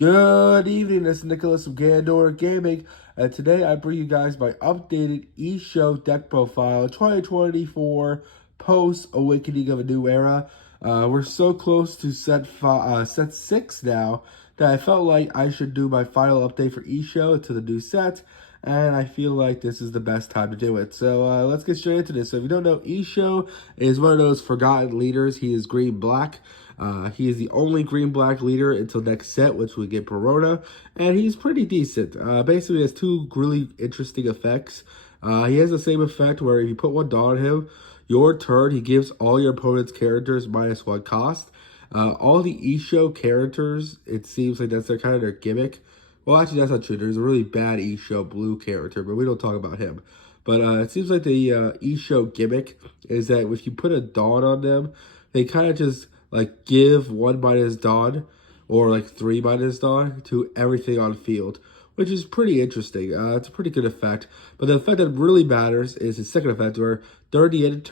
Good evening, this is Nicholas from Gandor Gaming, and today I bring you guys my updated Issho deck profile 2024 post Awakening of a New Era. We're so close to set 6 now that I felt like I should do my final update for Issho to the new set, and I feel like this is the best time to do it. So let's get straight into this. So if you don't know, Issho is one of those forgotten leaders. He is green-black. He is the only green-black leader until next set, which we get Perona, and he's pretty decent. Basically, he has two really interesting effects. He has the same effect where if you put one dot on him, your turn, he gives all your opponent's characters -1 cost. All the Issho characters, it seems like that's kind of their gimmick. Well, actually, that's not true. There's a really bad Issho blue character, but we don't talk about him. But it seems like the Issho gimmick is that if you put a dot on them, they kind of just like give 1 minus Dawn or like 3 minus Dawn to everything on field, which is pretty interesting. It's a pretty good effect. But the effect that really matters is his second effect, where during the end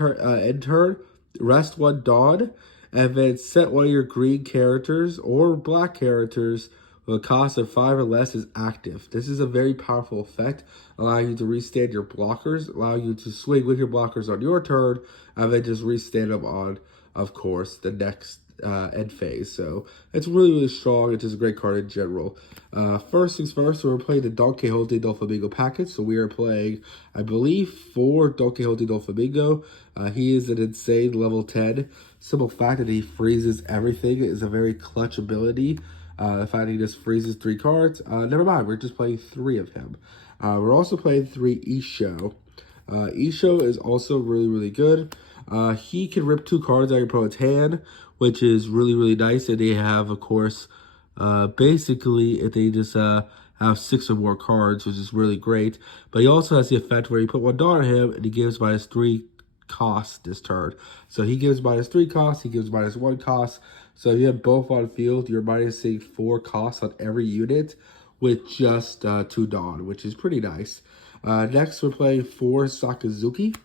turn, rest 1 Dawn, and then set one of your green characters or black characters with a cost of 5 or less is active. This is a very powerful effect, allowing you to restand your blockers, allowing you to swing with your blockers on your turn, and then just restand them on, of course, the next end phase. So it's really, really strong. It's just a great card in general. First things first, we're playing the Don Quixote del Flamingo package. So we are playing, I believe, 4 Don Quixote del Flamingo. He is an insane level 10. Simple fact that he freezes everything is a very clutch ability. The fact that he just freezes 3 cards. Never mind, we're just playing 3 of him. We're also playing 3 Issho. Issho is also really, really good. He can rip 2 cards out of your opponent's hand, which is really, really nice. And they have, of course, basically, if they just have 6 or more cards, which is really great. But he also has the effect where you put 1 dot on him, and he gives -3 cost this turn. So he gives -3 cost, he gives -1 cost. So if you have both on field, you're minusing 4 costs on every unit with just 2 Dawn, which is pretty nice. Next, we're playing 4 Sakazuki.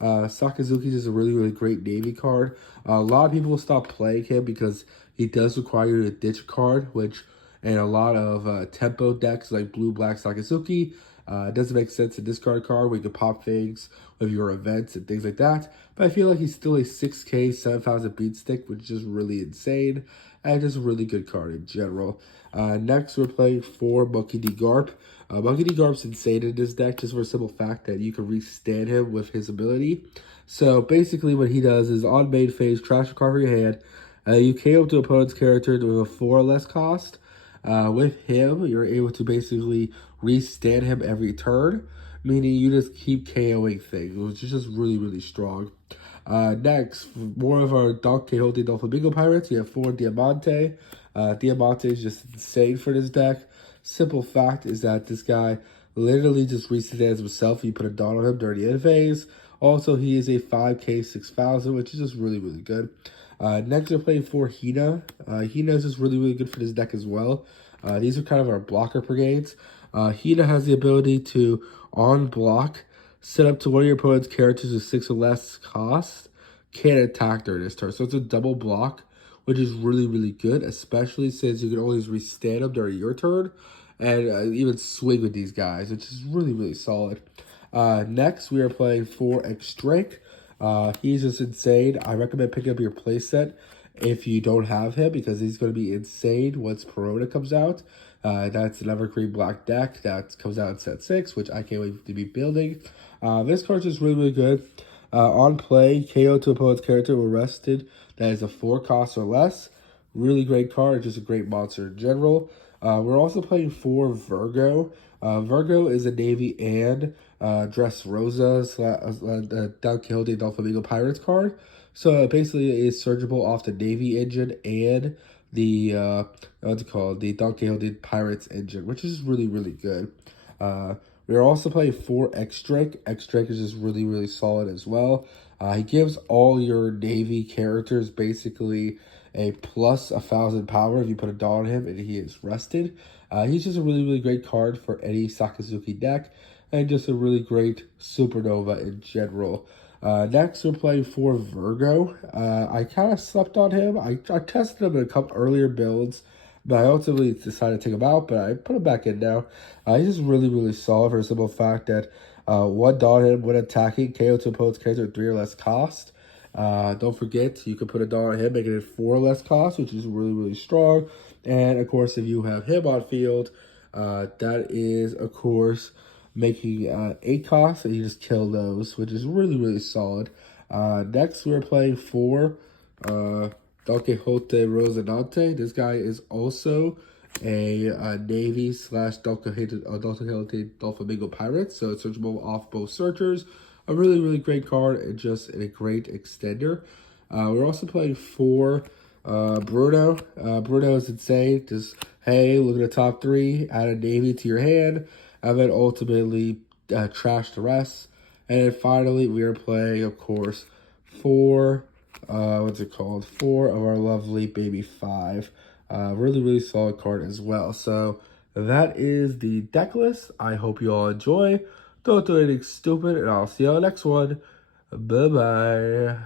Sakazuki is a really, really great Navy card. A lot of people stop playing him because he does require you to ditch a card, which in a lot of tempo decks like blue-black Sakazuki, it doesn't make sense to discard card where you can pop things with your events and things like that. But I feel like he's still a 6K, 7,000 beat stick, which is really insane. And just a really good card in general. Next, we're playing 4 Monkey D. Garp. Monkey D. Garp's insane in this deck, just for a simple fact that you can restand him with his ability. So basically what he does is on main phase, trash a card from your hand. You KO to opponent's character with a 4 or less cost. With him, you're able to basically restand him every turn, meaning you just keep KOing things, which is just really, really strong. Next, more of our Don Quixote del Flamingo Pirates. You have 4 Diamante. Diamante is just insane for this deck. Simple fact is that this guy literally just restands himself. You put a dot on him during the end phase. Also, he is a 5K 6,000, which is just really, really good. Next, we're playing 4 Hina. Hina is just really, really good for this deck as well. These are kind of our blocker brigades. Hina has the ability to, on block, set up to one of your opponent's characters with 6 or less cost, can't attack during this turn. So it's a double block, which is really, really good, especially since you can always restand them during your turn and even swing with these guys, which is really, really solid. Next, we are playing 4 Extrake. He's just insane. I recommend picking up your playset if you don't have him, because he's going to be insane once Perona comes out. That's an evergreen black deck that comes out in set 6, which I can't wait to be building. This card's just really, really good. On play, KO to opponent's character when rested. That is a 4 cost or less. Really great card, just a great monster in general. We're also playing 4 Virgo. Virgo is a Navy and Dressrosa Don Quixote del Flamingo Pirates card. So basically it is searchable off the Navy engine and the what's it called, the Don Quixote Pirates engine, which is really, really good. We're also playing 4 X-Drake. X-Drake is just really, really solid as well. He gives all your Navy characters basically a plus 1,000 power if you put a dot on him and he is rested. He's just a really, really great card for any Sakazuki deck, and just a really great supernova in general. Next, we're playing 4 Virgo. I kind of slept on him. I tested him in a couple earlier builds, But I ultimately decided to take him out, but I put him back in now. He's just really, really solid for the simple fact that one dot him when attacking, KO to opponent's character at 3 or less cost. Don't forget, you can put a dot on him, making it 4 less cost, which is really, really strong. And, of course, if you have him on field, that is, of course, making 8 costs, and you just kill those, which is really, really solid. Next, we're playing 4 Don Quixote Rocinante. This guy is also a Navy slash Don Quixote Doflamingo Pirate, so it's searchable off both searchers. A really, really great card and just a great extender. We're also playing 4 Bruno. Bruno is insane. Just, hey, look at the top 3, add a Navy to your hand, and then ultimately trash the rest. And then finally, we are playing, of course, 4 what's it called? 4 of our lovely baby 5. Really, really solid card as well. So that is the deck list. I hope you all enjoy. Don't do anything stupid, and I'll see you on the next one. Bye-bye.